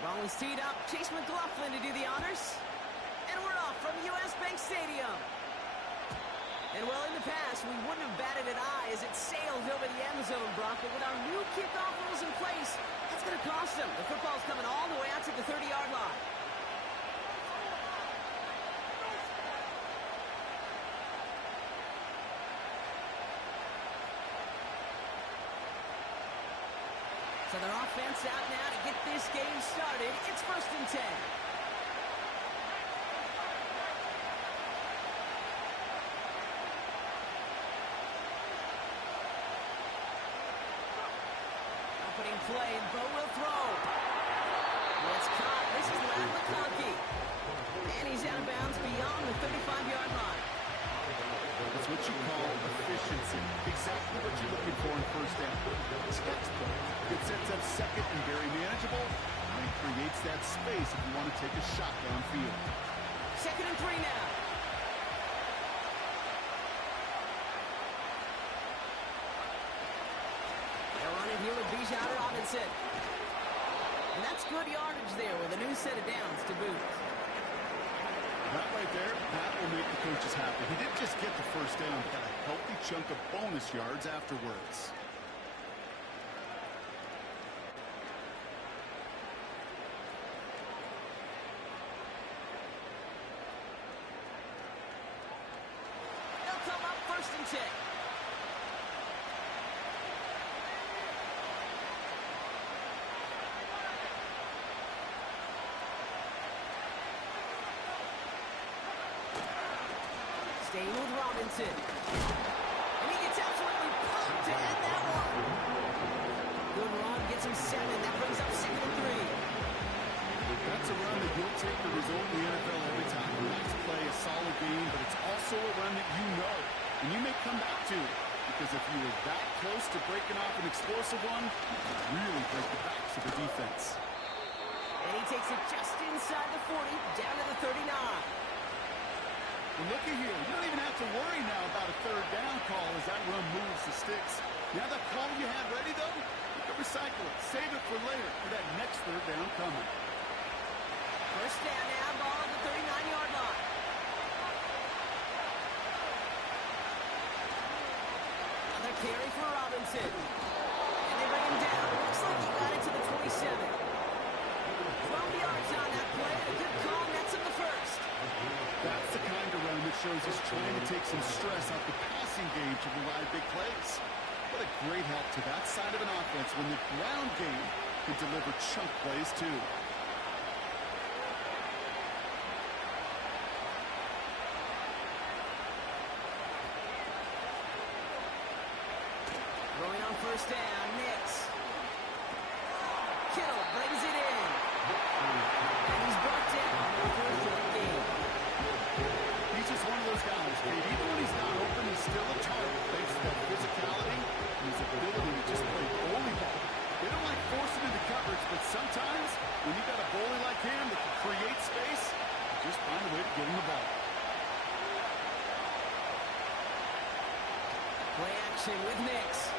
Ball is teed up. Chase McLaughlin to do the honors. And we're off from U.S. Bank Stadium. And well, in the past, we wouldn't have batted an eye as it sailed over the end zone, Brock. But with our new kickoff rules in place, that's going to cost them. The football's coming all the way out to the 30-yard line. So their offense out now to get this game started. It's 1st and 10. Opening play, and Bo will throw. It's caught. This is Lad McConkey. And he's out of bounds beyond the 35-yard line. That's what you call efficiency. Exactly what you're looking for in 1st down. Textbook. It sets up 2nd and very manageable, and it creates that space if you want to take a shot downfield. 2nd and 3 now. They're running here with Bijan Robinson. And that's good yardage there with a new set of downs to boot. That right there, that will make the coaches happy. He didn't just get the 1st down, but got a healthy chunk of bonus yards afterwards. They'll come up 1st and 10. Staying with Robinson. And he gets absolutely pumped to end that one. Good run, gets him 7. That brings up 2nd and 3. That's a run that you'll take the result in the NFL every time. A nice play, a solid game, but it's also a run that you know, and you may come back to it. Because if you were that close to breaking off an explosive one, you can really break the backs of the defense. And he takes it just inside the 40, down to the 39. Well, looky here. You don't even have to worry now about a 3rd down call as that run moves the sticks. You have that call you had ready, though? You can recycle it. Save it for later for that next 3rd down coming. 1st down now, ball at the 39-yard line. Another carry for Robinson. And they bring him down. Looks like he got it to the 27. 12 yards on that play. A good call, nets him the 1st. That's the kind of run that shows he's trying to take some stress off the passing game to provide big plays. What a great help to that side of an offense when the ground game can deliver chunk plays too. Going on 1st down, Nix. Kittle brings it in. And he's brought down for a 4th game. He's just one of those guys, Dave. Even when he's not open, he's still a target thanks to that physicality and his ability to just play goalie ball. They don't like forcing into coverage, but sometimes when you got a goalie like him that can create space, you just find a way to get him the ball. Play action with Nix.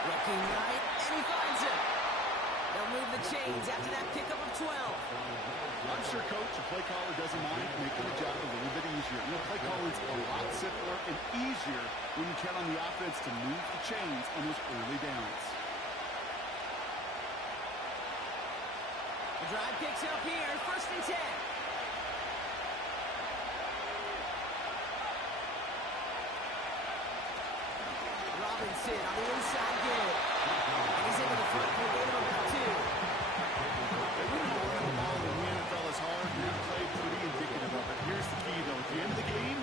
Looking right, and he finds it. They'll move the chains after that pickup of 12. I'm sure coach or play caller doesn't mind making the job a little bit easier. You know, play calling's a lot simpler and easier when you count on the offense to move the chains on those early downs. The drive picks up here, 1st and 10. Robinson on the inside good. And he's into the front for a gain of about 2. They wouldn't have run the ball in the NFL as hard. They play pretty indicative of it. Here's the key, though. At the end of the game,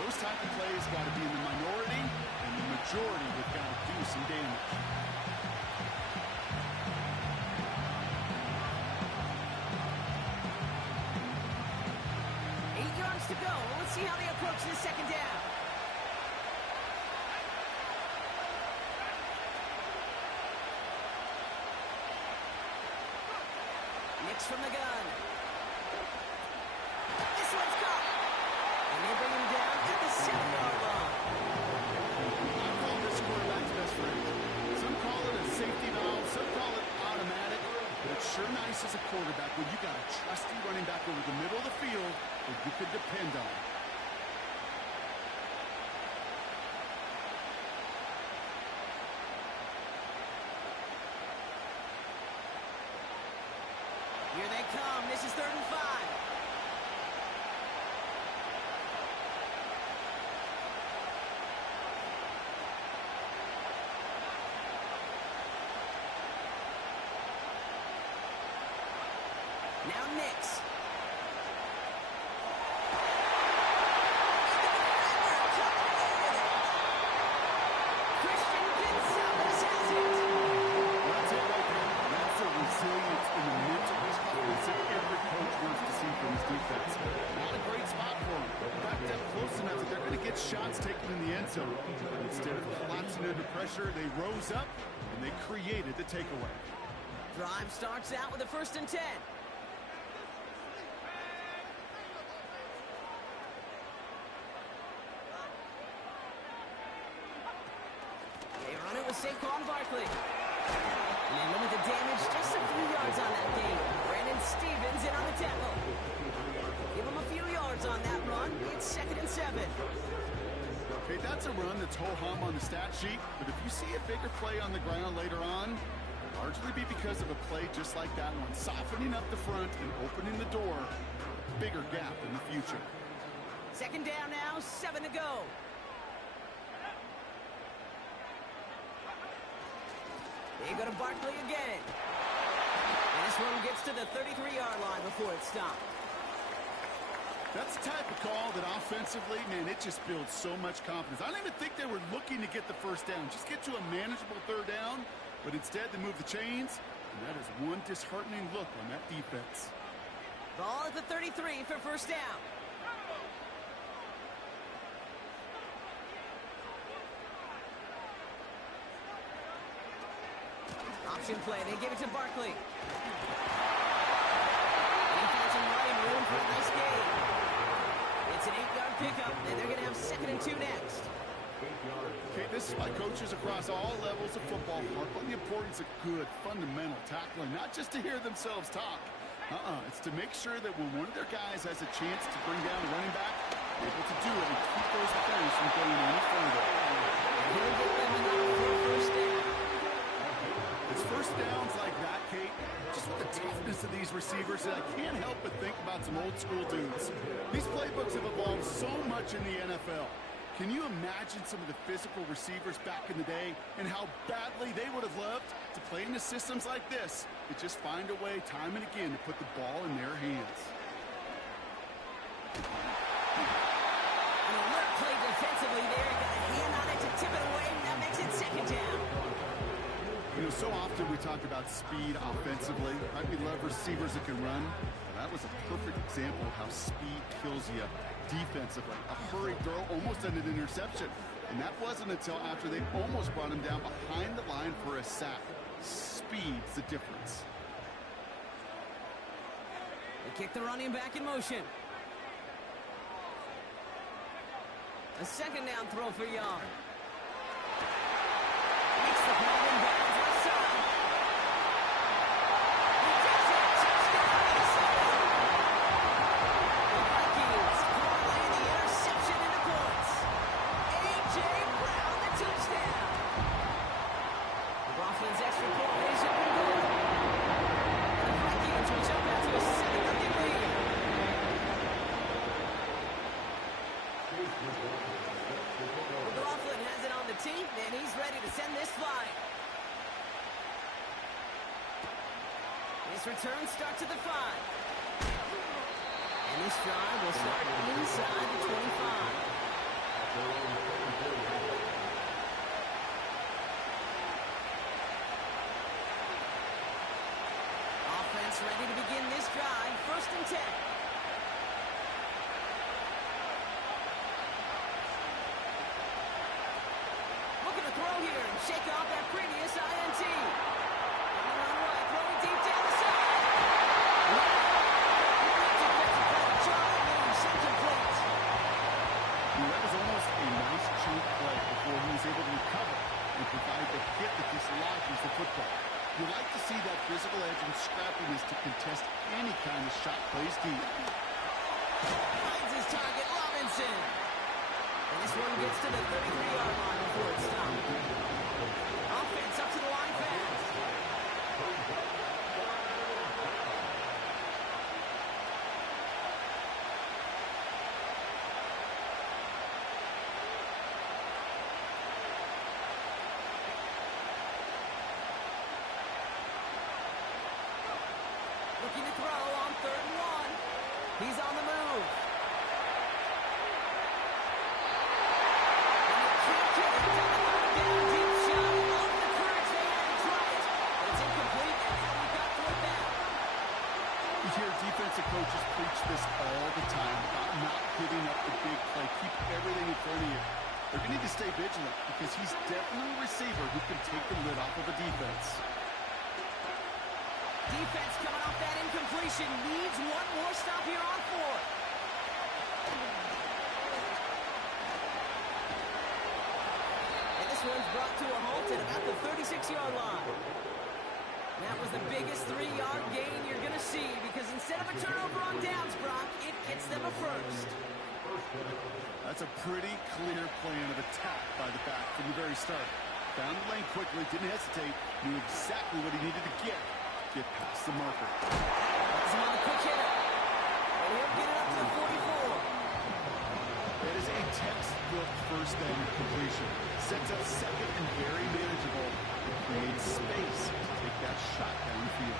those type of plays got to be in the minority, and the majority have got to do some damage. To go. Let's see how they approach this 2nd down. Nix from the gun. This one's caught. And they bring him down at the 7-yard line. I call this quarterback's best friend. Some call it a safety valve, some call it automatic, but it's sure nice as a quarterback when you got a trusty running back over the middle of the field that you could depend on. Here they come. This is 3rd and 5. Now Nix. Christian Gonzalez has it. That's it right there. That's the resilience and the mental toughness that every coach wants to see from his defense. Not a great spot for him. Backed up close enough that they're going to get shots taken in the end zone. Instead of collapsing under pressure, they rose up and they created the takeaway. Drive starts out with a 1st and 10. They run it with Saquon Barkley. And they limit the damage just a few yards on that game. Brandon Stevens in on the tackle. Give him a few yards on that run. It's 2nd and 7. Okay, that's a run that's ho-hum on the stat sheet, but if you see a bigger play on the ground later on, it'll largely be because of a play just like that one, softening up the front and opening the door, bigger gap in the future. 2nd down now, 7 to go. They go to Barkley again. And this one gets to the 33-yard line before it stopped. That's the type of call that offensively, man, it just builds so much confidence. I don't even think they were looking to get the 1st down, just get to a manageable 3rd down, but instead they move the chains, and that is one disheartening look on that defense. Ball at the 33 for 1st down. Option play, they give it to Barkley. Defense and running room for a nice gain. It's an 8-yard pickup, and they're going to have 2nd and 2 next. Okay, this is why coaches across all levels of football harp on the importance of good, fundamental tackling, not just to hear themselves talk. It's to make sure that when one of their guys has a chance to bring down a running back, they're able to do it and keep those defenders from going any further. He'll get them enough for a 1st down. It's 1st downs like that, Kate, just with the toughness of these receivers, that I can't help but think about some old school dudes. These playbooks have evolved so much in the NFL. Can you imagine some of the physical receivers back in the day and how badly they would have loved to play in the systems like this, to just find a way time and again to put the ball in their hands? An alert play defensively there. Got a hand on it to tip it away. That makes it 2nd down. You know, so often we talk about speed offensively, right? We love receivers that can run. Well, that was a perfect example of how speed kills you defensively. A hurried throw, almost an interception. And that wasn't until after they almost brought him down behind the line for a sack. Speed's the difference. They kick the running back in motion. A 2nd down throw for Young. Makes the play in bounds left side. He takes it. Touchdown, Minnesota. The Vikings calling the interception into points. A.J. Brown, the touchdown. McLaughlin's extra point is up and good. And the Vikings will jump out to a 7-0 lead. McLaughlin has it on the tee, and he's ready to send this flying. This return starts at the 5. And this drive will start inside the 25. Offense ready to begin this drive. 1st and 10. Looking to throw here and shake off that previous INT. On the run right, throwing deep down the side. Defensive play, Charlie Moon, incomplete. some scrappiness to contest any kind of shot plays deep. Finds his target, Robinson. And this one gets to the 33-yard line before it's stopped. Offense up to the line fast. Looking to throw on 3rd and 1. He's on the move. And they can't get it. Down deep shot. Love the courage they had to try it. But it's incomplete, and now we've got 4th down. You hear defensive coaches preach this all the time about not giving up the big play. Keep everything in front of you. They're going to need to stay vigilant because he's definitely a receiver who can take the lid off of a defense. Defense coming off that incompletion. Needs one more stop here on 4th. And this one's brought to a halt at about the 36-yard line. That was the biggest 3-yard gain you're going to see because instead of a turnover on downs, Brock, it gets them a first. That's a pretty clear plan of attack by the back from the very start. Found the lane quickly, didn't hesitate, knew exactly what he needed to get past the marker. That's him on the quick hitter. And he'll get it up to the 44. That is a textbook first down completion. Sets up second and very manageable. It creates space to take that shot downfield.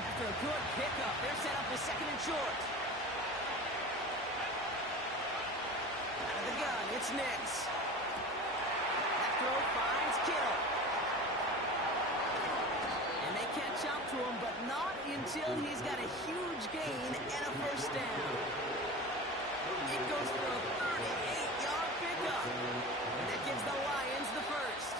After a good pickup, they're set up with 2nd and short. Out of the gun, it's Nix. That throw finds Kittle. And they catch up to him, but not until he's got a huge gain and a first down. It goes for a 38-yard pickup. And that gives the Lions the first.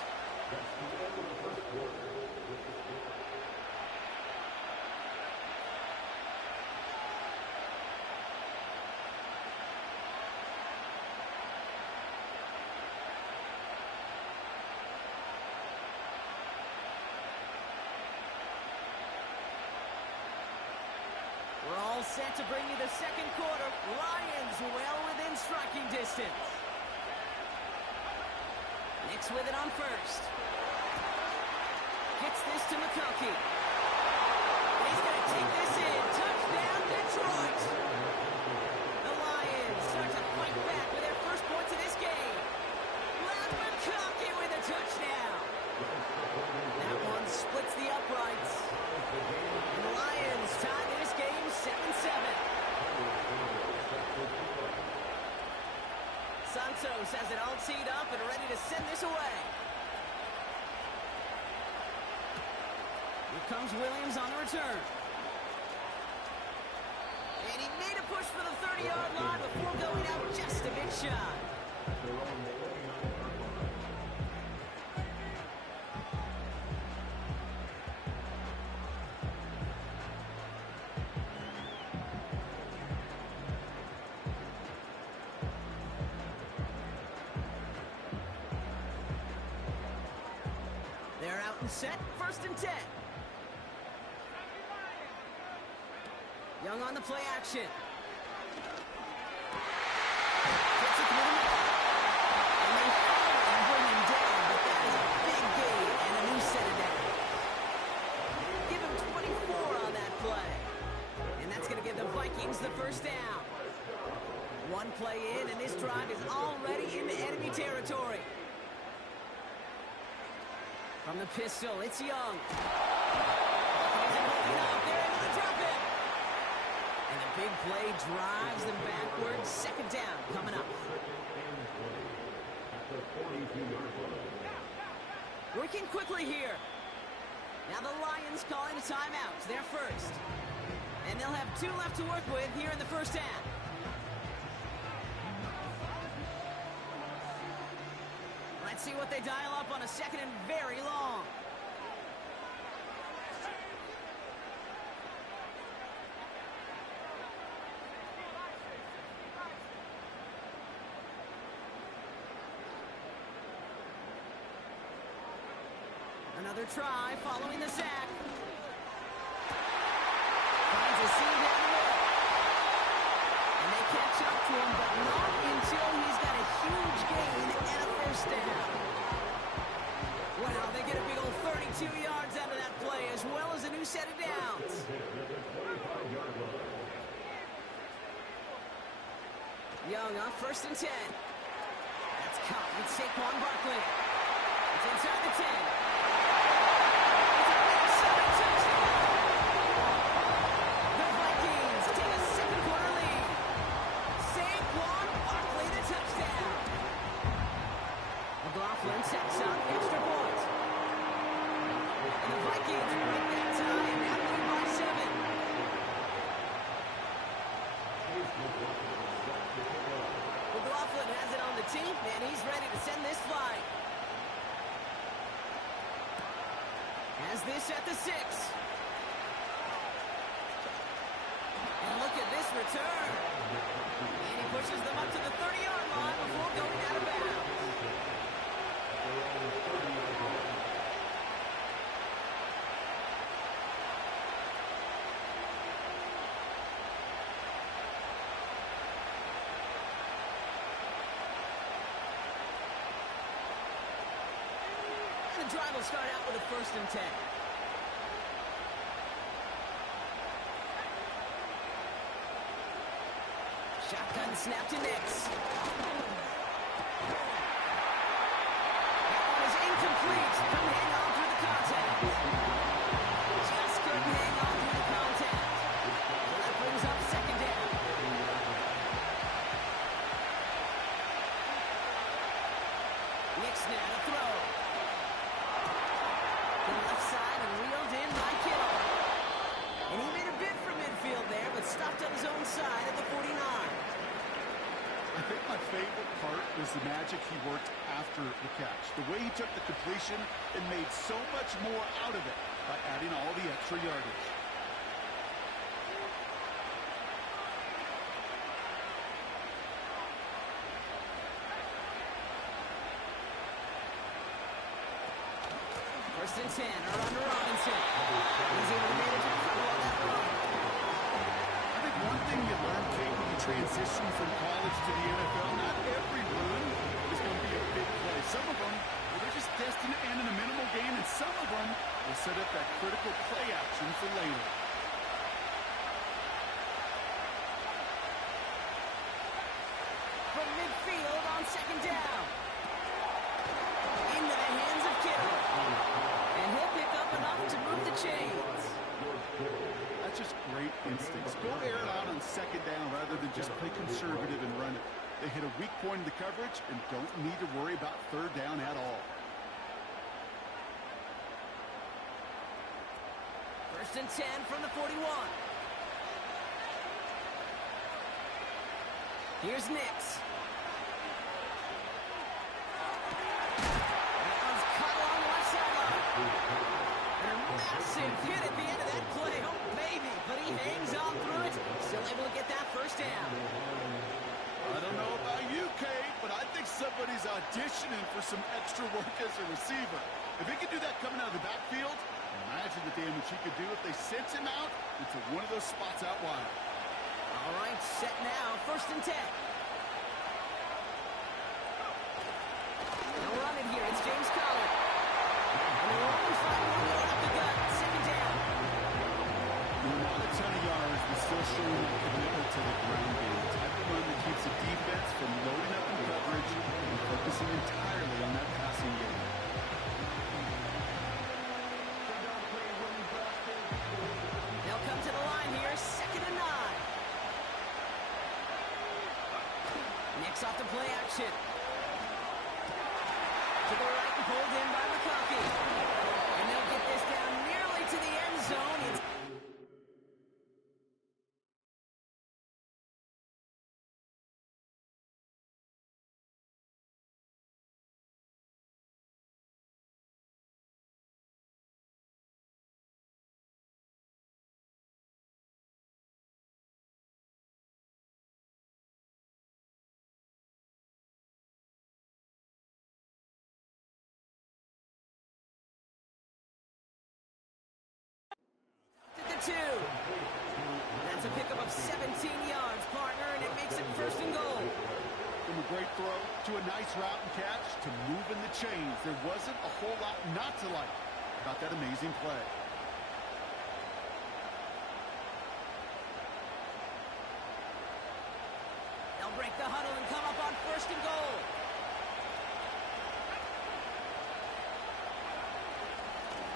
We're all set to bring you the 2nd quarter. Lions well within striking distance. Nix with it on 1st. Gets this to McConkey. He's going to take this in. Touchdown, Detroit. The Lions start to fight back with their first points of this game. McConkey with a touchdown. That one splits the uprights. And the Lions tie this game 7-7. Santos has it all teed up and ready to send this away. Here comes Williams on the return. And he made a push for the 30-yard line before going out just a bit shy. They're out and set, 1st and 10. Young on the play action. Gets it through the middle. And they finally bring him down, but that is a big gain and a new set of downs. Give him 24 on that play. And that's going to give the Vikings the first down. One play in, and this drive is already into enemy territory. From the pistol, it's Young. They're able to drop it. And the big play drives them backwards. 2nd down coming up. Working quickly here. Now the Lions calling a timeout. They're first. And they'll have 2 left to work with here in the first half. Let's see what they dial up on a 2nd and very long. Another try following the sack. downs. Young on 1st and 10. That's caught with Saquon Barkley. It's inside the 10. It's a Minnesota touchdown. The Vikings take a second-quarter lead. Saquon Barkley, the touchdown. McLaughlin sets up extra point. And the Vikings break that tie and now lead by 7. McLaughlin has it on the team, and he's ready to send this flight. Has this at the 6. And look at this return. And he pushes them up to the 30-yard line before going out of bounds. The drive will start out with a 1st and 10. Shotgun snap to Nix. That one is incomplete. Couldn't hang on through the contact. Just couldn't hang on through the contact. So that brings up 2nd down. Nix now to throw. To the left side and reeled in by Kittle. And he made a bid for midfield there, but stopped on his own side at the 49. I think my favorite part was the magic he worked after the catch. The way he took the completion and made so much more out of it by adding all the extra yardage. First and 10, around to Robinson. He's able to manage to cover all that run. I think one thing you learn, Kate, when you transition from college to the NFL, not every run is going to be a big play. Some of them, well, they're just destined to end in a minimal gain, and some of them will set up that critical play action for later. From midfield on 2nd down. Into the hands of Kittle. And he'll pick up enough to move the chains. That's just great instincts. Go air it out on 2nd down rather than just play conservative and run it. They hit a weak point in the coverage and don't need to worry about 3rd down at all. 1st and 10 from the 41. Here's Nix. That one's caught along the left sideline. And a massive hit at the end of that play. Oh, maybe, but he hangs on through it. Still able to get that 1st down. I don't know about you, Kate, but I think somebody's auditioning for some extra work as a receiver. If he could do that coming out of the backfield, imagine the damage he could do if they sent him out into one of those spots out wide. All right, set now, 1st and 10. They'll run it here. It's James Conner. And they'll only find 1 yard up the gut. 2nd down. Not a ton of yards, but still showing that commitment to the ground game. The type of run that keeps the defense from loading up in coverage and focusing entirely on that passing game. They'll come to the line here, 2nd and 9. Nix off the play action. To the right and pulled in by McConkey. And they'll get this down nearly to the end zone. It's to the 2. That's a pickup of 17 yards, partner, and it makes it 1st and goal. From a great throw to a nice route and catch to moving the chains, there wasn't a whole lot not to like about that amazing play. break the huddle and come up on 1st and goal.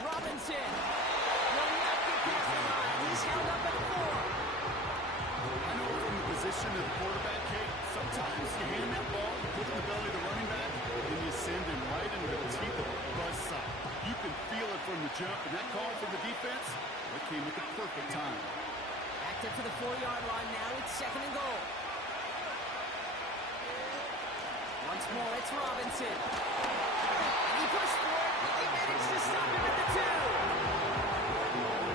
Robinson will not get past the line. He's held up at 4. I know from the position of the quarterback, Kate, sometimes you hand that ball, you put it in the belly of the running back, and you send him right into the teeth of a buzzsaw. You can feel it from the jump, and that call from the defense, it came at the perfect time. Active to the 4-yard line now. It's 2nd and goal. Once more, it's Robinson. And he pushed for it, but they managed to stop him at the 2.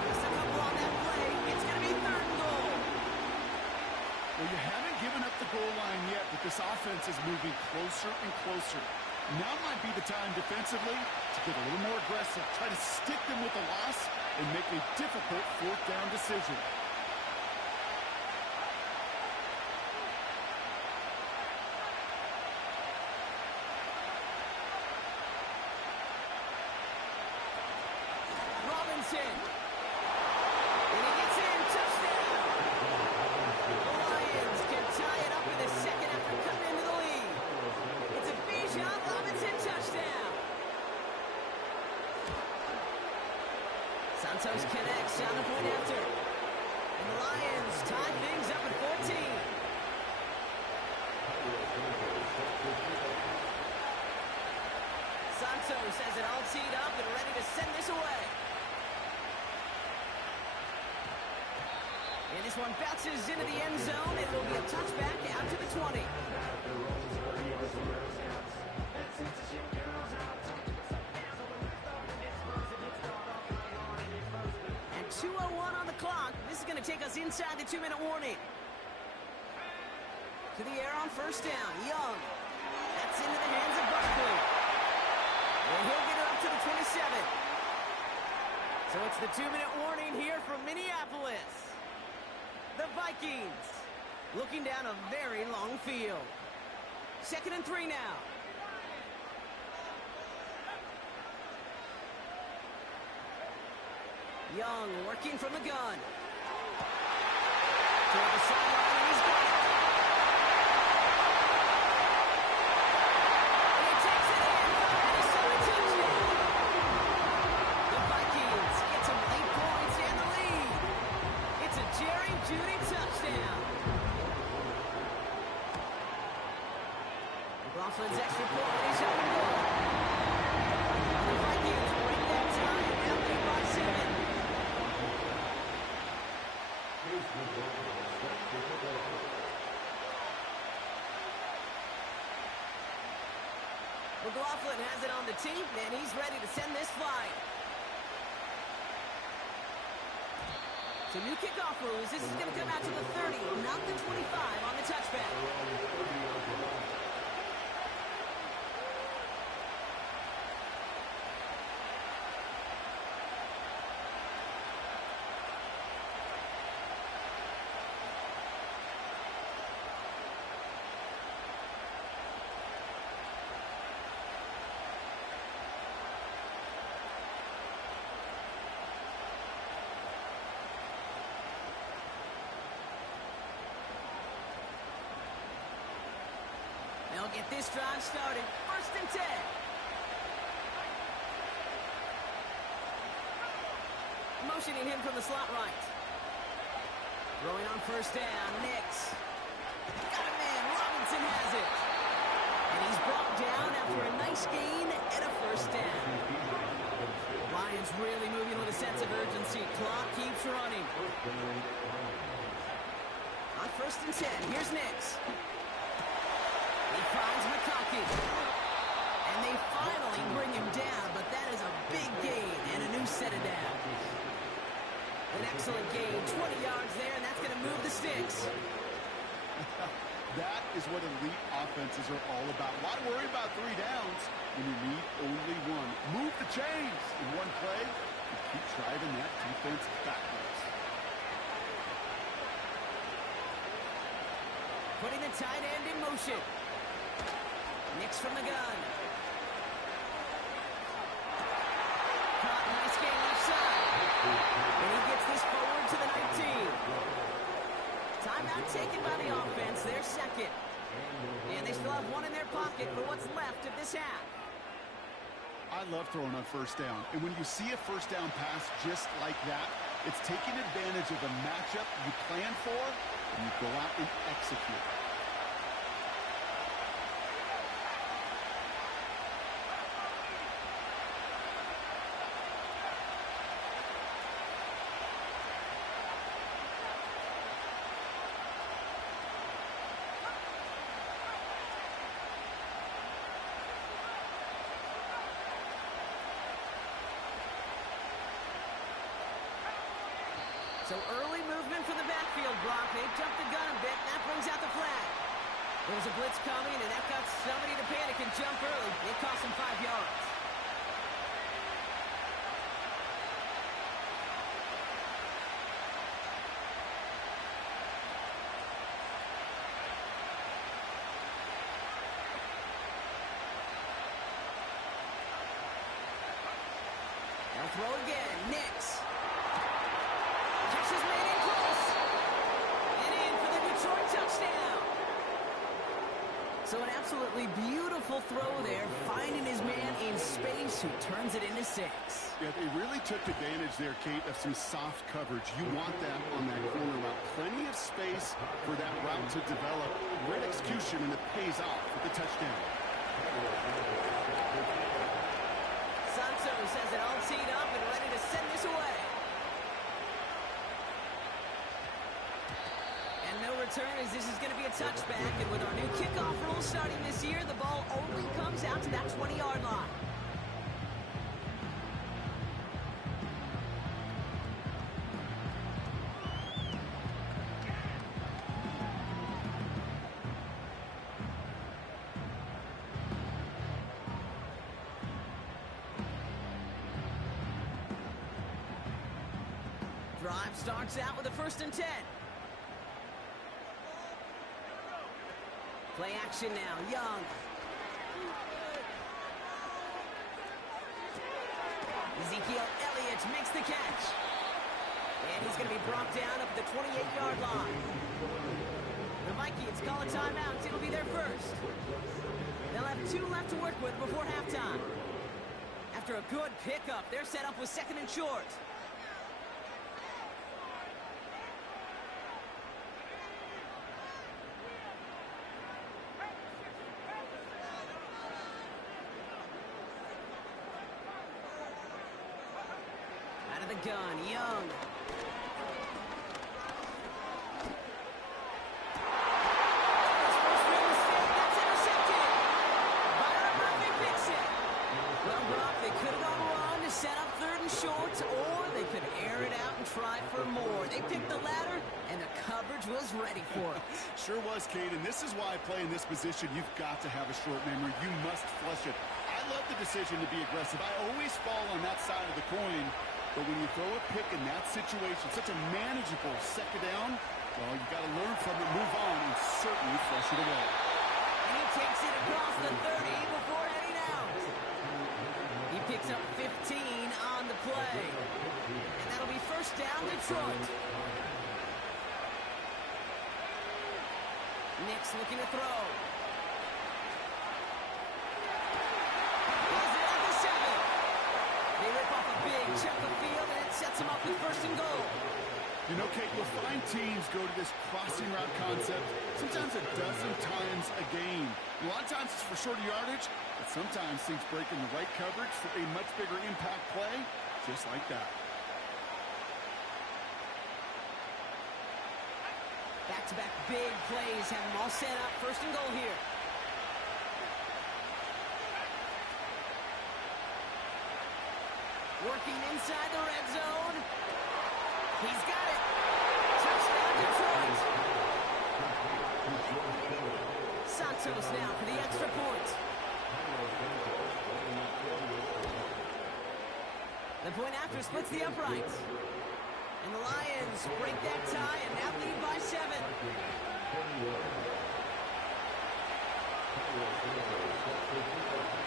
Just a couple on that play. It's going to be 3rd and goal. Well, you haven't given up the goal line yet, but this offense is moving closer and closer. Now might be the time defensively to get a little more aggressive, try to stick them with the loss, and make a difficult 4th down decision. Robinson. And he gets in. Touchdown. The Lions can tie it up in the 2nd after cutting into the lead. It's a Bijan Robinson touchdown. Santos connects on the point after. And the Lions tie things up at 14. Santos has it all teed up and ready to send this away. And this one bounces into the end zone, and it will be a touchback out to the 20. And 2:01 on the clock. This is going to take us inside the 2-minute warning. To the air on 1st down. Young. That's into the hands of Barkley. And he'll get it up to the 27. So it's the 2-minute warning here from Minneapolis. The Vikings looking down a very long field. 2nd and 3 now. Young working from the gun. Toward the sideline, and he's got it. And he takes it in for a Minnesota touchdown. The Vikings get some late points and the lead. It's a Jerry Jeudy touchdown. McLaughlin's extra point is up and goal. The Vikings break that tie, now lead by 7. McLaughlin has it on the tee, and he's ready to send this flying. So new kickoff rules. This is going to come out to the 30, not the 25 on the touchback. They'll get this drive started. 1st and 10. Motioning him from the slot right. Throwing on 1st down. Nix. Got him in. Robinson has it. And he's brought down after a nice gain and a 1st down. Lions really moving with a sense of urgency. Clock keeps running. On 1st and 10. Here's Nix. He finds McConkey. And they finally bring him down, but that is a big gain and a new set of downs. An excellent gain, 20 yards there, and that's going to move the sticks. That is what elite offenses are all about. Why worry about 3 downs when you need only 1? Move the chains in one play and keep driving that defense backwards. Putting the tight end in motion. Nix from the gun. Caught, nice game left side. And he gets this forward to the 19. Timeout taken by the offense. Their 2nd. And they still have one in their pocket for what's left of this half. I love throwing on first down. And when you see a first down pass just like that, it's taking advantage of the matchup you plan for, and you go out and execute. So early movement for the backfield, Brock. They jumped the gun a bit, and that brings out the flag. There was a blitz coming, and that got somebody to panic and jump early. It cost them 5 yards. They'll throw again. Nix. Catch is made in close. And in for the Detroit touchdown. So an absolutely beautiful throw there, finding his man in space who turns it into 6. Yeah, they really took advantage there, Kate, of some soft coverage. You want that on that corner route. Plenty of space for that route to develop. Great execution, and it pays off with the touchdown. Santos has it all teed up and ready to send this away. And no return, as this is going to be a touchback. And with our new kickoff rule starting this year, the ball only comes out to that 20-yard line. Drive starts out with a 1st and 10. Play action now. Young. Ezekiel Elliott makes the catch. And he's going to be brought down up at the 28-yard line. The Vikings call a timeout. It'll be their first. They'll have 2 left to work with before halftime. After a good pickup, they're set up with 2nd and short. The gun, Young. That's intercepted. Byron Murphy picks it. Well, Brock, they could have gone long to set up 3rd and short, or they could air it out and try for more. They picked the latter, and the coverage was ready for it. Sure was, Kate, and this is why I play in this position. You've got to have a short memory. You must flush it. I love the decision to be aggressive. I always fall on that side of the coin. But when you throw a pick in that situation, such a manageable 2nd down, well, you got to learn from it, move on, and certainly flush it away. And he takes it across the 30 before heading out. He picks up 15 on the play. And that'll be 1st down, Detroit. Nix looking to throw. They rip off a big chunk of field, and it sets them up with 1st and goal. You know, Kate, you'll find teams go to this crossing route concept sometimes a dozen times a game. A lot of times it's for shorter yardage, but sometimes things break in the right coverage for a much bigger impact play, just like that. Back-to-back big plays have them all set up. 1st and goal here. Working inside the red zone. He's got it. Touchdown, Detroit. Santos now for the extra point. The point after splits the uprights. And the Lions break that tie and now lead by 7.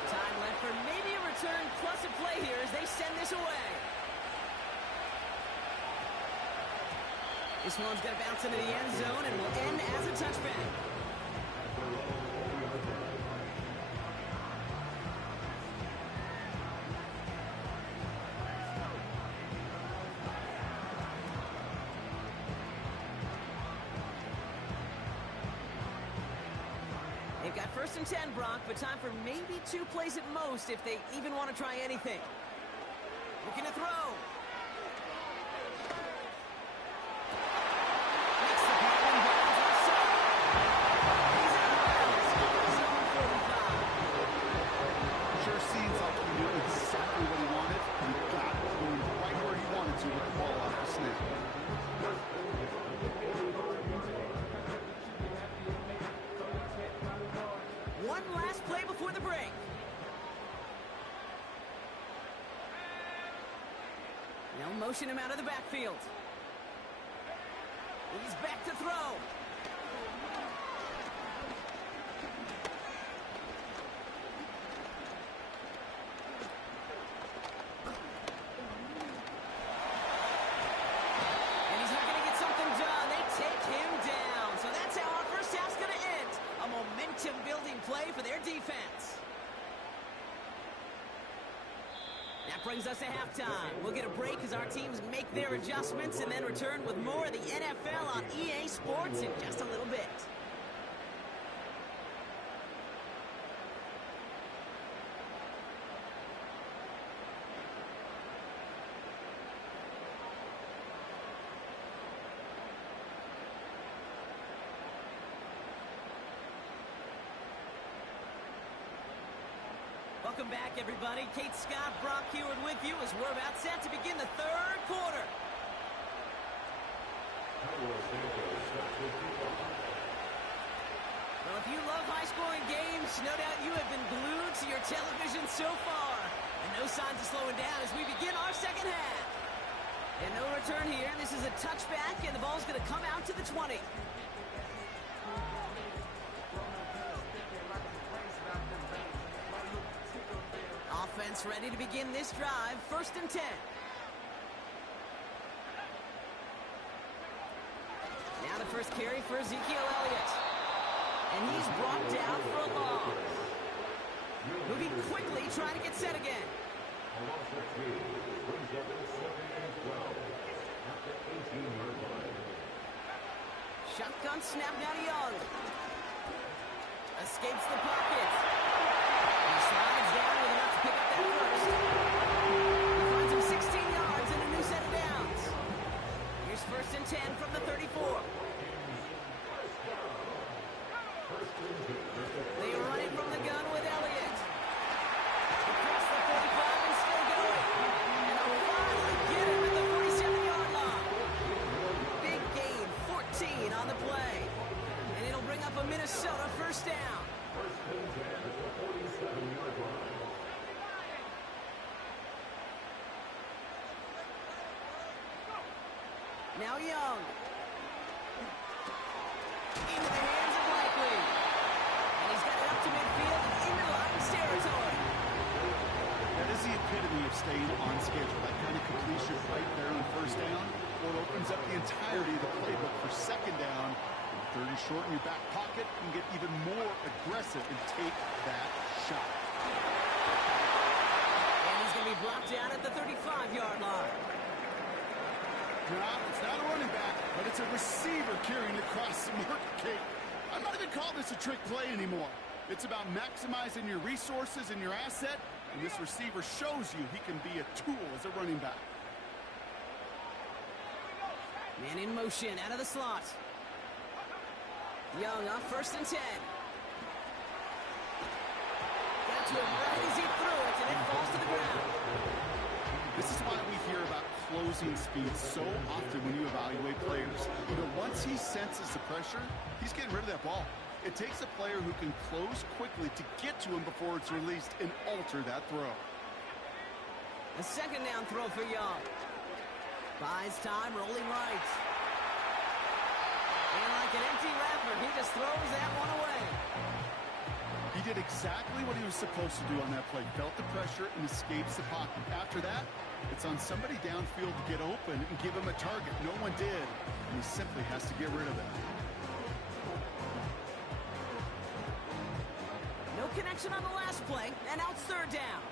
Time left for maybe a return plus a play here as they send this away. This one's going to bounce into the end zone and will end as a touchback. got 1st and 10, Brock, but time for maybe 2 plays at most if they even want to try anything. Looking to throw. Makes the ball in bounds left side. He's out of bounds at the zone 45. Sure seems like he knew exactly what he wanted, and he got it going right where he wanted to with the ball off the snap. One last play before the break. Now motion him out of the backfield. He's back to throw. And he's not going to get something done. They take him down. So that's how our first half's going to end. A momentum-building play for their defense. That brings us to halftime. We'll get a break as our teams make their adjustments and then return with more of the NFL on EA Sports in just a little bit. Welcome back, everybody. Kate Scott, Brock Heward with you as we're about set to begin the 3rd quarter. Well, if you love high-scoring games, no doubt you have been glued to your television so far. And no signs of slowing down as we begin our second half. And no return here. This is a touchback, and the ball's going to come out to the 20. Offense ready to begin this drive. 1st and 10. Now the first carry for Ezekiel Elliott. And he's brought down for a loss. Moving quickly, trying to get set again. Shotgun snap now to Young. Escapes the pocket. He slides down with enough to pick up that first. He finds him 16 yards and a new set of downs. Here's 1st and 10 from the 34. They run it from the gun with Elliott. Across the 45 and still going. And they'll finally get him at the 47-yard line. Big gain, 14 on the play. And it'll bring up a Minnesota 1st down. Now Young. Into the hands of Likely. And he's got it up to midfield and into Lions territory. That is the epitome of staying on schedule. That kind of completion right there on 1st down, or it opens up the entirety of the playbook for 2nd down. 30 short in your back pocket, you can get even more aggressive and take that shot. And he's going to be brought down at the 35-yard line. No, it's not a running back, but it's a receiver carrying across the market, Kate. I'm not even calling this a trick play anymore. It's about maximizing your resources and your asset, and this receiver shows you he can be a tool as a running back. Man in motion out of the slot. Young up 1st and 10. Got to him right as he threw it, and it falls to the ground. This is why we hear about closing speed so often when you evaluate players. You know, once he senses the pressure, he's getting rid of that ball. It takes a player who can close quickly to get to him before it's released and alter that throw. A 2nd down throw for Young. Buys time, rolling right. And like an empty wrapper, he just throws that one away. He did exactly what he was supposed to do on that play. Felt the pressure and escapes the pocket. After that, it's on somebody downfield to get open and give him a target. No one did, and he simply has to get rid of it. No connection on the last play, and now it's 3rd down.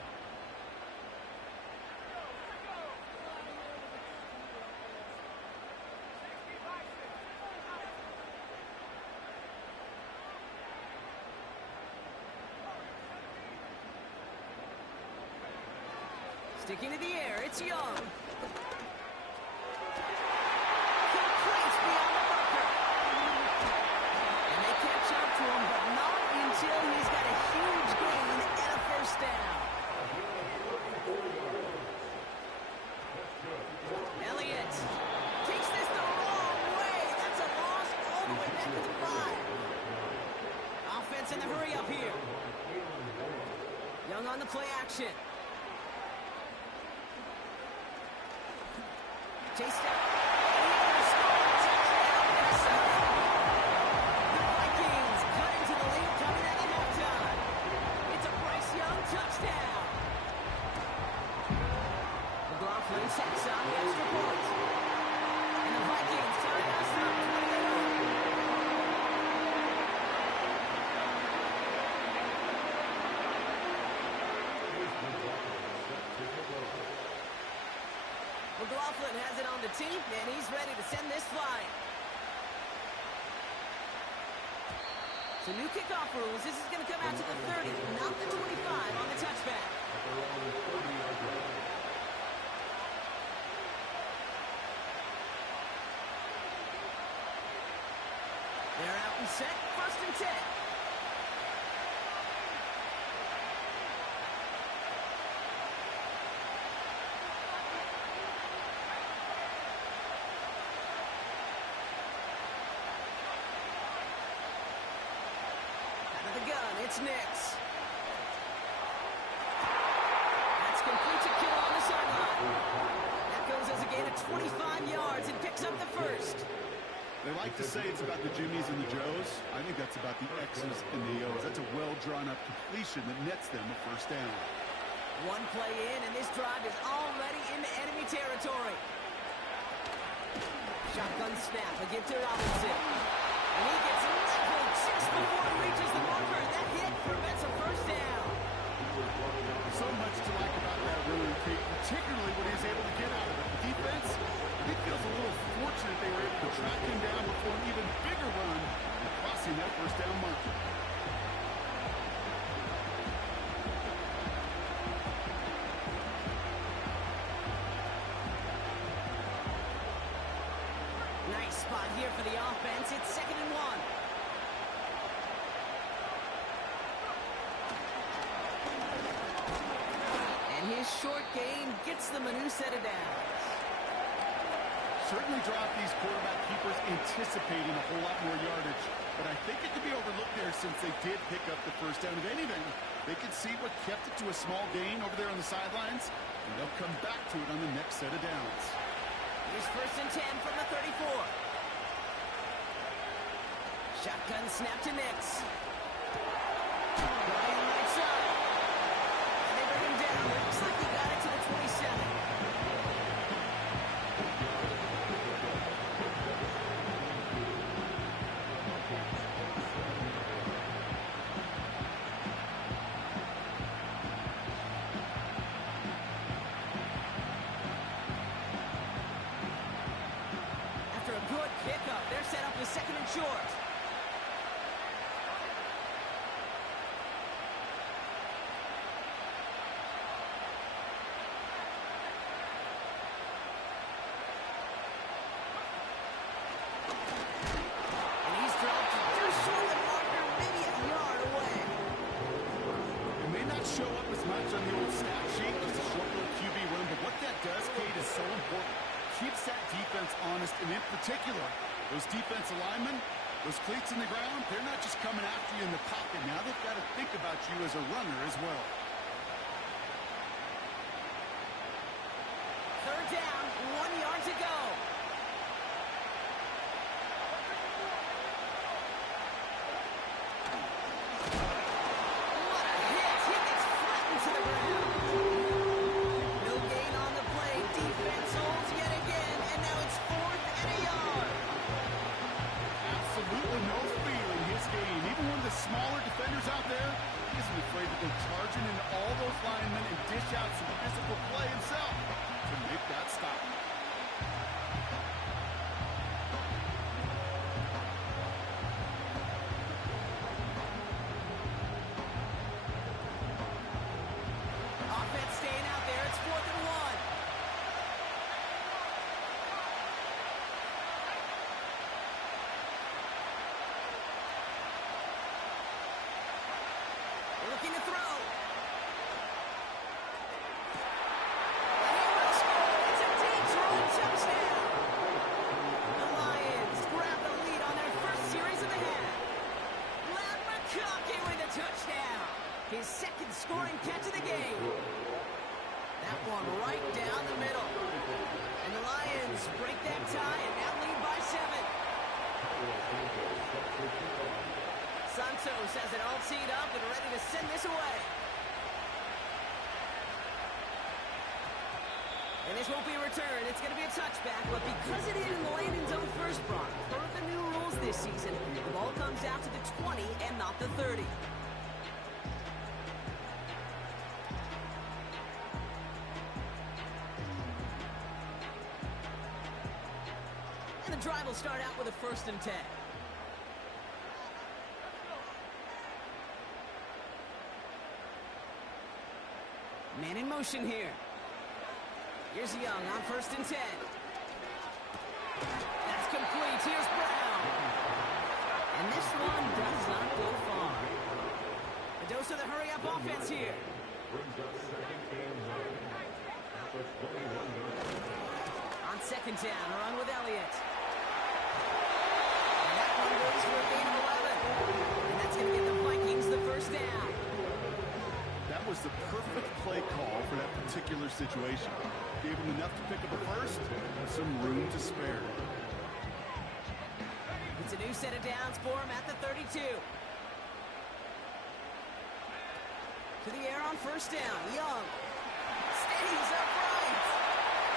Sticking to the air, it's Young. Completes beyond the marker. And they catch up to him, but not until he's got a huge gain and a first down. Elliott takes this the wrong way. That's a loss all the way back to the 5. Offense in the hurry up here. Young on the play action. Chased out. The Vikings cut into the lead coming out of halftime. It's a Bryce Young touchdown. McLaughlin sets up the extra point. And the Vikings tie us up 28. McLaughlin has it on the team, and he's ready to send this flying. So new kickoff rules. This is going to come out to the 30, not the 25 on the touchback. They're out and set, 1st and 10. It's Nix. That's complete to Kittle on the sideline. That goes as a gain of 25 yards and picks up the first. They like to say it's about the Jimmies and the Joes. I think that's about the X's and the O's. That's a well-drawn-up completion that nets them a first down. One play in, and this drive is already into enemy territory. Shotgun snap, a give to Robinson. And he gets leveled just before he reaches the marker. That hit prevents a first down. So much to like about that run, particularly what he's able to get out of it. The defense, I think, feels a little fortunate they were able to track him down before an even bigger run and crossing that first down marker. Nice spot here for the offense. It's 2nd and 1. And his short gain gets them a new set of downs. Certainly dropped these quarterback keepers anticipating a whole lot more yardage, but I think it could be overlooked there since they did pick up the first down. If anything, they could see what kept it to a small gain over there on the sidelines, and they'll come back to it on the next set of downs. Here's 1st and 10 from the 34. Shotgun snap to Nix. Ryan right side. And they bring him down. Looks like he got it to the 27. After a good pickup, they're set up with 2nd and short. Show up as much on the old stat sheet, just a short little QB run, but what that does, Kate, is so important. Keeps that defense honest, and in particular, those defensive linemen, those cleats in the ground, they're not just coming after you in the pocket. Now they've got to think about you as a runner as well. 3rd down, 1 yard to go. Smaller defenders out there, he isn't afraid to go charging into going right down the middle. And the Lions break that tie and now lead by 7. Santos has it all teed up and ready to send this away. And this won't be a return. It's going to be a touchback, but because it is in the landing zone first, Brock, per the new rules this season, the ball comes out to the 20 and not the 30. And the drive will start out with a 1st and 10. Man in motion here. Here's Young on 1st and 10. That's complete. Here's Brown. And this one does not go far. A dose of the hurry-up offense here. On 2nd down, a run with Elliott. And that one goes for a gain of 11. And that's going to get the Vikings the 1st down. That was the perfect play call for that particular situation. Gave him enough to pick up a 1st, and some room to spare. It's a new set of downs for him at the 32. To the air on 1st down. Young stays upright.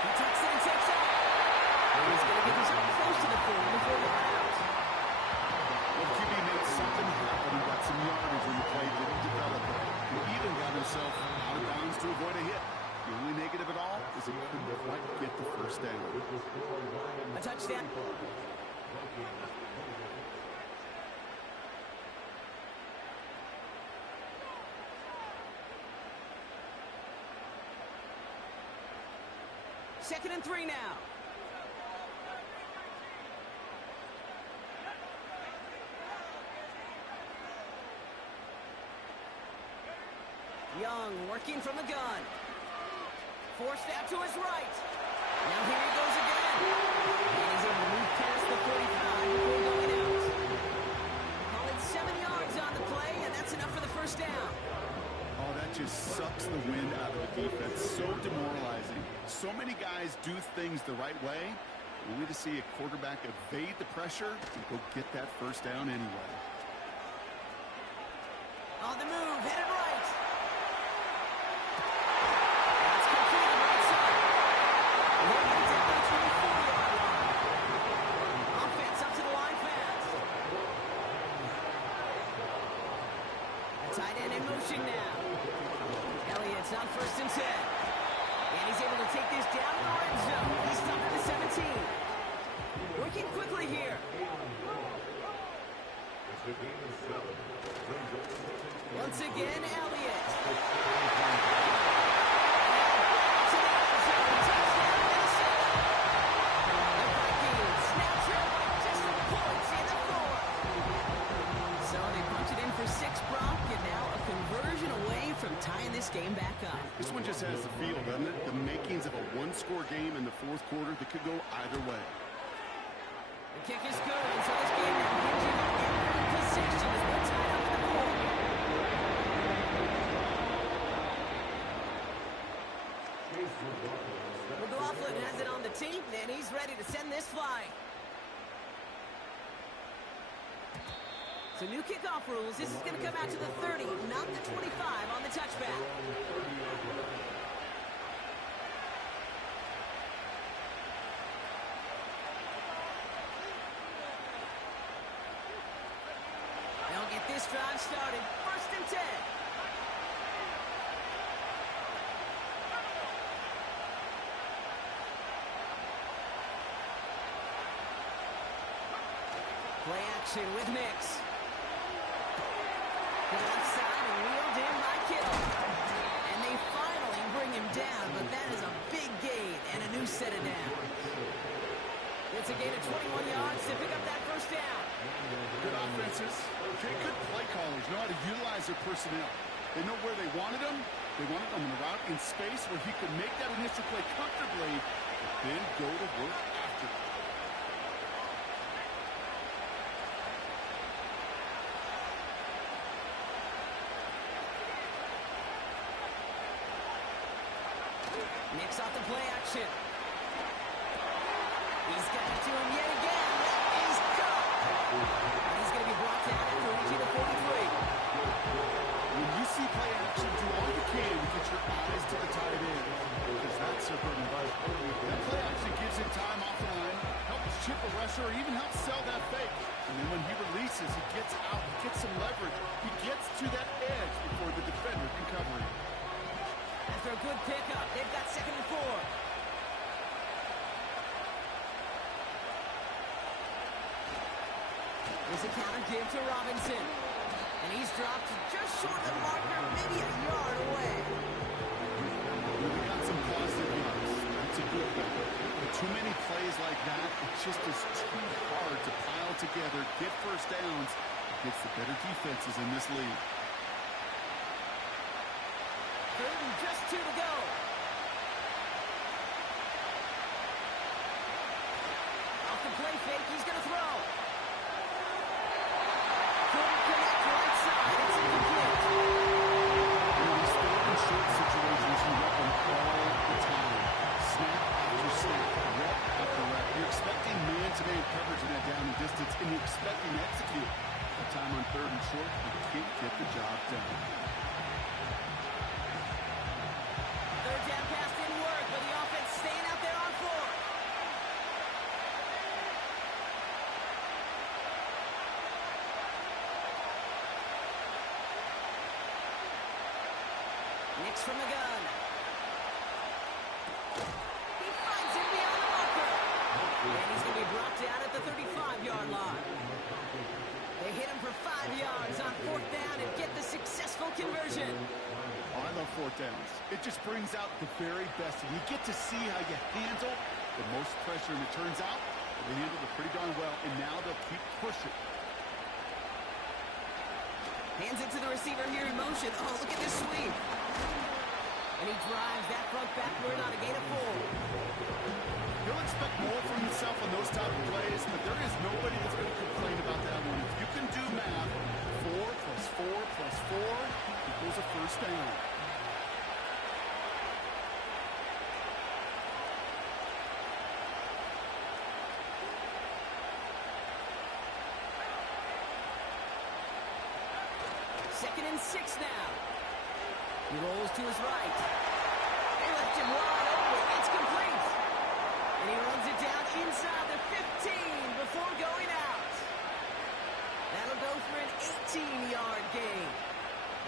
He tucks it and takes off. He's going to get himself close to the 40 before going out. Well, QB made something happen. He got some yardage when the play didn't develop. He even got himself out of bounds to avoid a hit. The only negative at all is he couldn't quite get the 1st down. A touchdown. Second and 3 now. Young working from the gun. Forced out to his right. Now here he goes again. And he's able to move past the 45 before going out. Call it 7 yards on the play, and that's enough for the 1st down. Oh, that just sucks the wind out of the defense. So demoralizing. So many guys do things the right way, only to see a quarterback evade the pressure and go get that 1st down anyway. On the move, headed right. Tight end in motion now. Elliott's on 1st and 10. And he's able to take this down in the red zone. He's stuck at the 17. Working quickly here. Once again, Elliott. To the end zone. Touchdown, Minnesota. The Vikings now trail by just 3 points in the 4th. So they punch it in for 6, Brock, and now a conversion away from tying this game back up. This one just has the feel, doesn't it? The makings of a 1-score game in the 4th quarter that could go either way. The kick is good, and so this game now hinges on every possession as we're tied up in the 4th. McLaughlin has it on the tee, and he's ready to send this flying. So new kickoff rules. This is going to come out to the 30, not the 25 on the touchback. They'll get this drive started. 1st and 10. Play action with Nix. To the left side and wheeled in by Kittle. And they finally bring him down, but that is a big gain and a new set of downs. It's a gain of 21 yards to pick up that 1st down. Good offenses. Okay, good play callers know how to utilize their personnel. They know where they wanted them. They wanted them in a route in space where he could make that initial play comfortably, but then go to work after. Nicks off the play action. He's got it to him yet again. He's caught. And he's going to be brought down after reaching the 43. When you see play action, do all you can to get your eyes to the tight end, because that's their bread and butter. That play action gives him time off the line, helps chip a rusher, or even helps sell that fake. And then when he releases, he gets out, he gets some leverage. He gets to that edge before the defender can cover him. After a good pickup, they've got 2nd and 4. There's a counter give to Robinson. And he's dropped just short of the marker, maybe a yard away. Really got some positive yards. That's a good thing. But too many plays like that, it just is too hard to pile together, get first downs against the better defenses in this league. 3rd and just 2 to go. Off the play fake, he's going to throw. Couldn't connect right side. It's incomplete. In these 3rd and short situations, you rep them all the time. Snap after snap, rep after rep. You're expecting man-to-man coverage in that down and distance, and you're expecting to execute. That time on 3rd and short, you can't get the job done. 3rd down pass didn't work, but the offense staying out there on 4th. Nicks from the gun. He finds him beyond the marker. And he's going to be brought down at the 35-yard line. They hit him for 5 yards on 4th down and get the successful conversion. Oh, I love 4th downs. It just brings out the very best. And you get to see how you handle the most pressure. And it turns out they handled it pretty darn well. And now they'll keep pushing. Hands it to the receiver here in motion. Oh, look at this sweep. And he drives that front backward on a gain of 4. He'll expect more from himself on those type of plays, but there is nobody that's going to complain about that one. If you can do math, 4 plus 4 plus 4 equals a first down. Second and 6 now. He rolls to his right. They left him wide open. It's complete. And he runs it down inside the 15 before going out. That'll go for an 18-yard gain.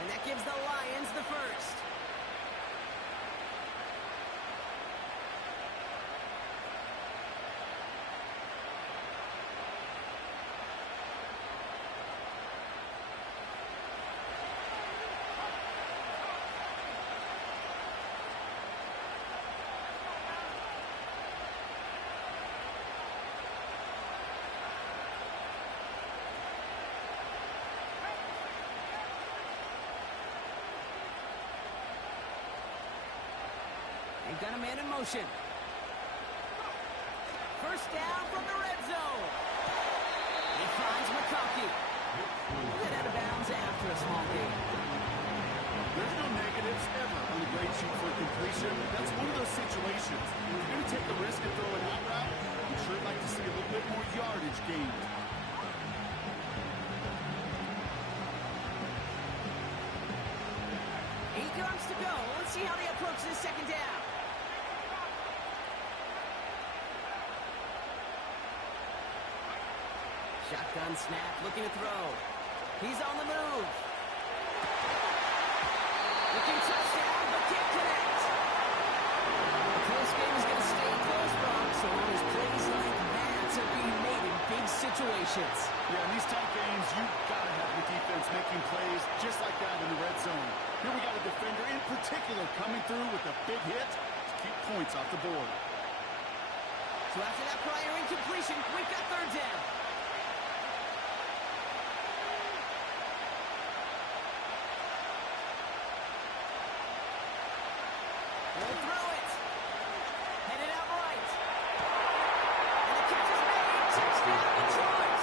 And that gives the Lions the first. They've got a man in motion. First down from the red zone. He finds McConkey. Get out of bounds after a small gain. There's no negatives ever on the grade sheet for completion. That's one of those situations. If you're going to take a risk and throw an out route, I'm sure I'd like to see a little bit more yardage gained. Yards to go. Let's see how they approach this second down. Shotgun snap, looking to throw. He's on the move. Looking touchdown, but can't connect. The close game is going to stay close, Brock, so long as plays like that are being made in big situations. Yeah, in these tight games, you've got to have your defense making plays just like that in the red zone. Here we got a defender in particular coming through with a big hit to keep points off the board. So after that prior incompletion, we've got 3rd down. They'll throw it. Headed out right. And the catch is made. Touchdown, Detroit.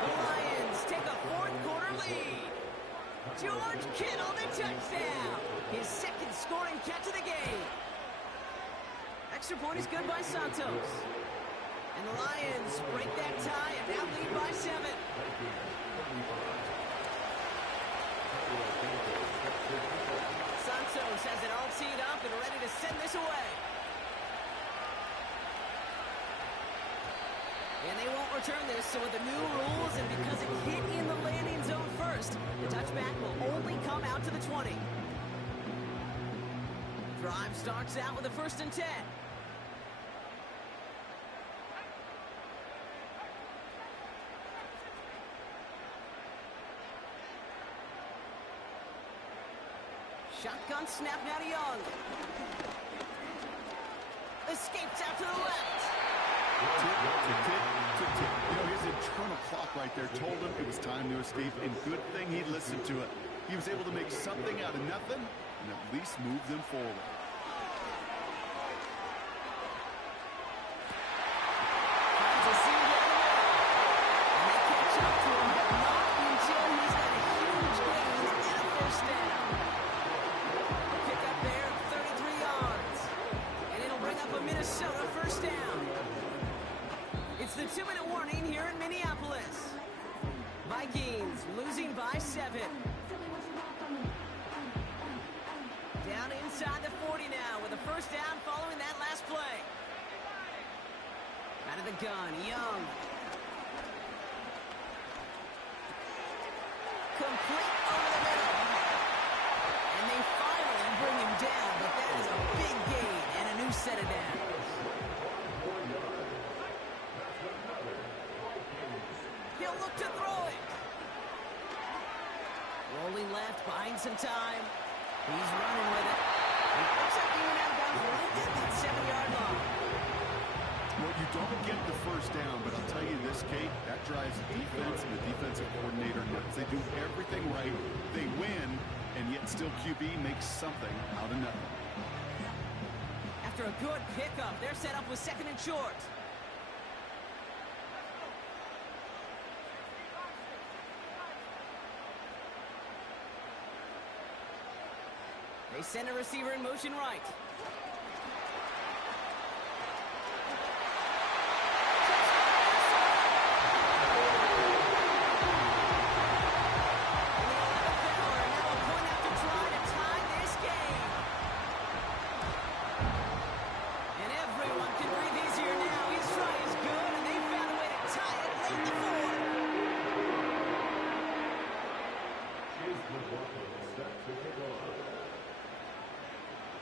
The Lions take a 4th quarter lead. George Kittle, the touchdown. His 2nd scoring catch of the game. extra point is good by Santos. And the Lions break that tie and now lead by 7. Santos has it all teed up and ready to send this away. And they won't return this, so with the new rules and because it hit in the landing zone first, the touchback will only come out to the 20. Drive starts out with a 1st and 10. Shotgun snap now to Young. Escapes out to the left. You know, his internal clock right there told him it was time to escape, and good thing he listened to it. He was able to make something out of nothing and at least move them forward. Finds a seam down the middle. And they catch up to him, but not until he's got a huge gain and a 1st down. Pick up there at 33 yards. And it'll bring up a Minnesota 1st down. It's the 2-minute warning here in Minneapolis. Vikings losing by 7. Down inside the 40 now with a 1st down following that last play. Out of the gun, Young. Complete over the middle. And they finally bring him down, but that is a big gain and a new set of downs. He'll look to throw it. Rolling left, buying some time. He's running with it. He picks up even out of bounds right at that 7-yard line. Well, you don't get the 1st down, but I'll tell you this, Kate, that drives the defense and the defensive coordinator nuts. They do everything right. They win, and yet still QB makes something out of nothing. After a good pickup, they're set up with 2nd and short. They send a receiver in motion right.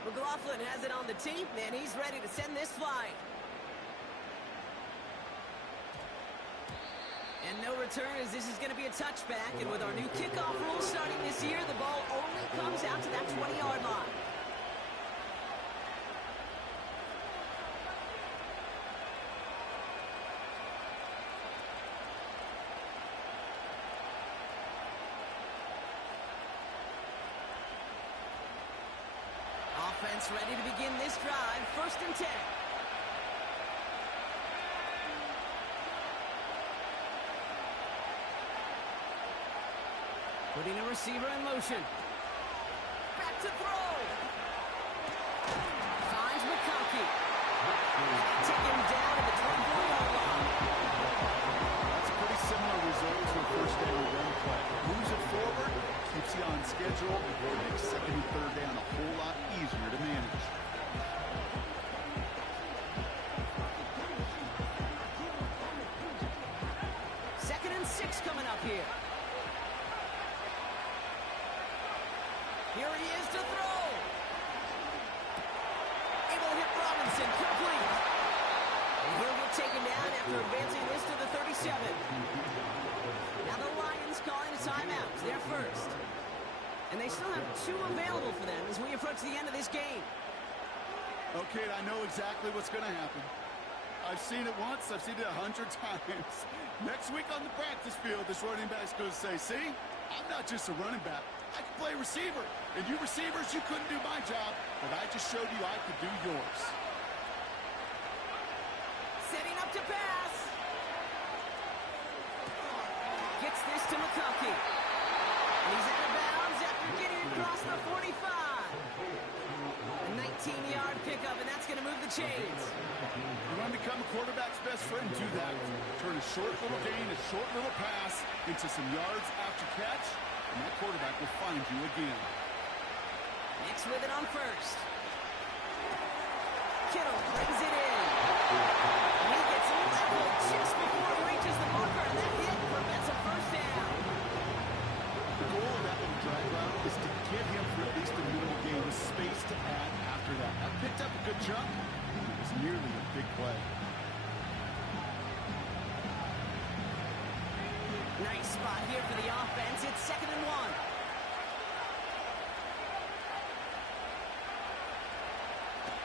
McLaughlin has it on the tee, and he's ready to send this flying. And no return, as this is going to be a touchback. And with our new kickoff rules starting this year, the ball only comes out to that 20-yard line. Offense ready to begin this drive. 1st and 10. Putting a receiver in motion. Back to throw. Finds McConkey. Take him down at the 24-yard line. That's a pretty similar result to a 1st down run play. Moves it forward, keeps you on schedule, and makes 2nd and 3rd down a whole lot easier to manage. Second and 6 coming up here. Here he is to throw. Able to hit Robinson, complete. And he'll get taken down after advancing this to the 37. Now the Lions calling a timeout. They're first. And they still have 2 available for them as we approach the end of this game. Okay, I know exactly what's going to happen. I've seen it once, I've seen it 100 times. Next week on the practice field, this running back's going to say, see, I'm not just a running back. I can play receiver. And you receivers, you couldn't do my job, but I just showed you I could do yours. Setting up to pass. Gets this to McConkey. And he's out of bounds after getting across the 45. A 19-yard pickup, and that's going to move the chains. You want to become a quarterback's best friend? Do that. Turn a short little gain, a short little pass into some yards after catch, and that quarterback will find you again. Nix with it on first. Kittle brings it in. He gets leveled just before he reaches the marker, and that hit prevents a first down. The goal of that little drag route is to get him for at least a minimal gain with space to add after that. That picked up a good chunk. It was nearly a big play. Nice spot here for the offense. It's 2nd and 1.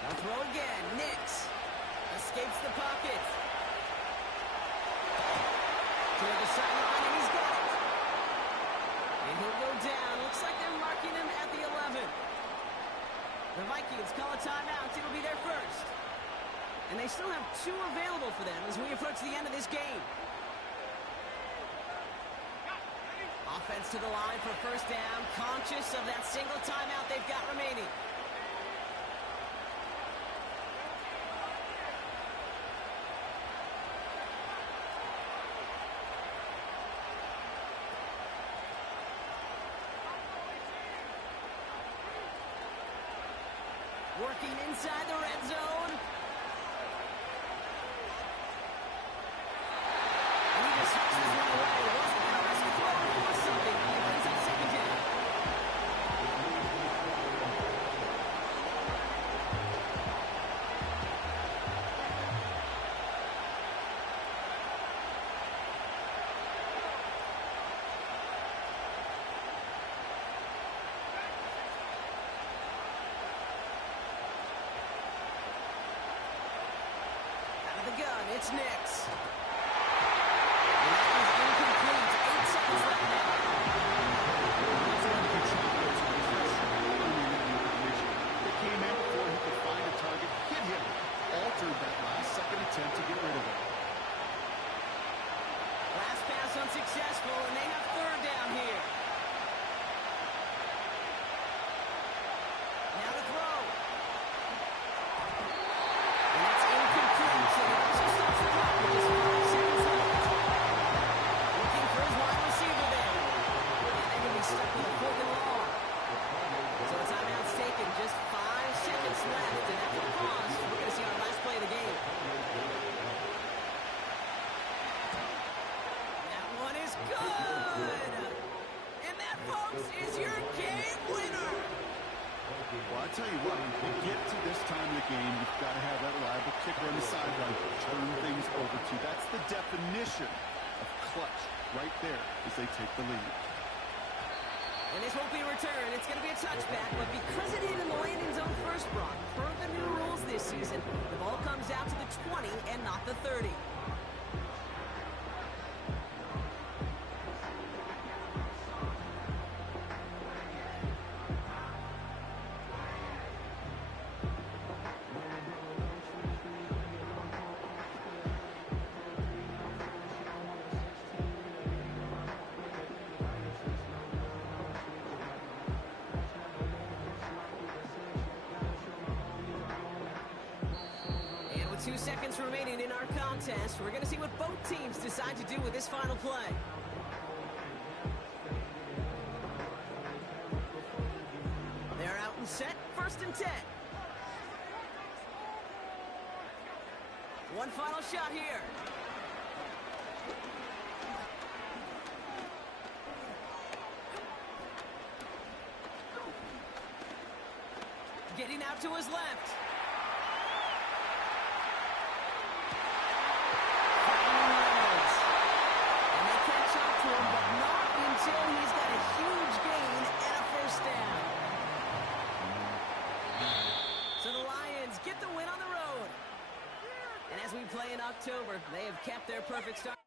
They'll throw again. Nix escapes the pocket. Toward the sideline, and he's got it. And he'll go down. Looks like they're marking him at the 11. The Vikings call a timeout. It'll be their first. And they still have 2 available for them as we approach the end of this game. Offense to the line for first down, conscious of that single timeout they've got remaining. Working inside the red zone. And he just hooks this one away. Wasn't going to risk a throw or something. He brings up 2nd down. Gun, it's Nix. And that was incomplete. 8 seconds left now. That's one of the challenges. They came in before he could find a target, hit him, altered that last-second attempt to get rid of it. Last pass unsuccessful, and they have 3rd down here. Now the throw. And that's incomplete, so he also stops the clock with just 5 seconds left. Looking for his wide receiver there. And they're going to be stuck with a 4th and long. So a timeout's taken, just 5 seconds left, and after the pause, we're going to see our last play of the game. That one is good! And that, folks, is your game winner! Well, I tell you what, when you get to this time of the game, you've got to have that reliable kicker on the sideline to turn things over to. That's the definition of clutch right there as they take the lead. And this won't be a return. It's going to be a touchback, but because it hit in the landing zone first, Brock, per the new rules this season, the ball comes out to the 20 and not the 30. And with 2 seconds remaining in our contest, we're going to see what both teams decide to do with this final play. They're out and set, 1st and 10. One final shot here. Getting out to his left. And they catch up to him, but not until he's got a huge gain and a first down. So the Lions get the win on the road. And as we play in October, they have kept their perfect start.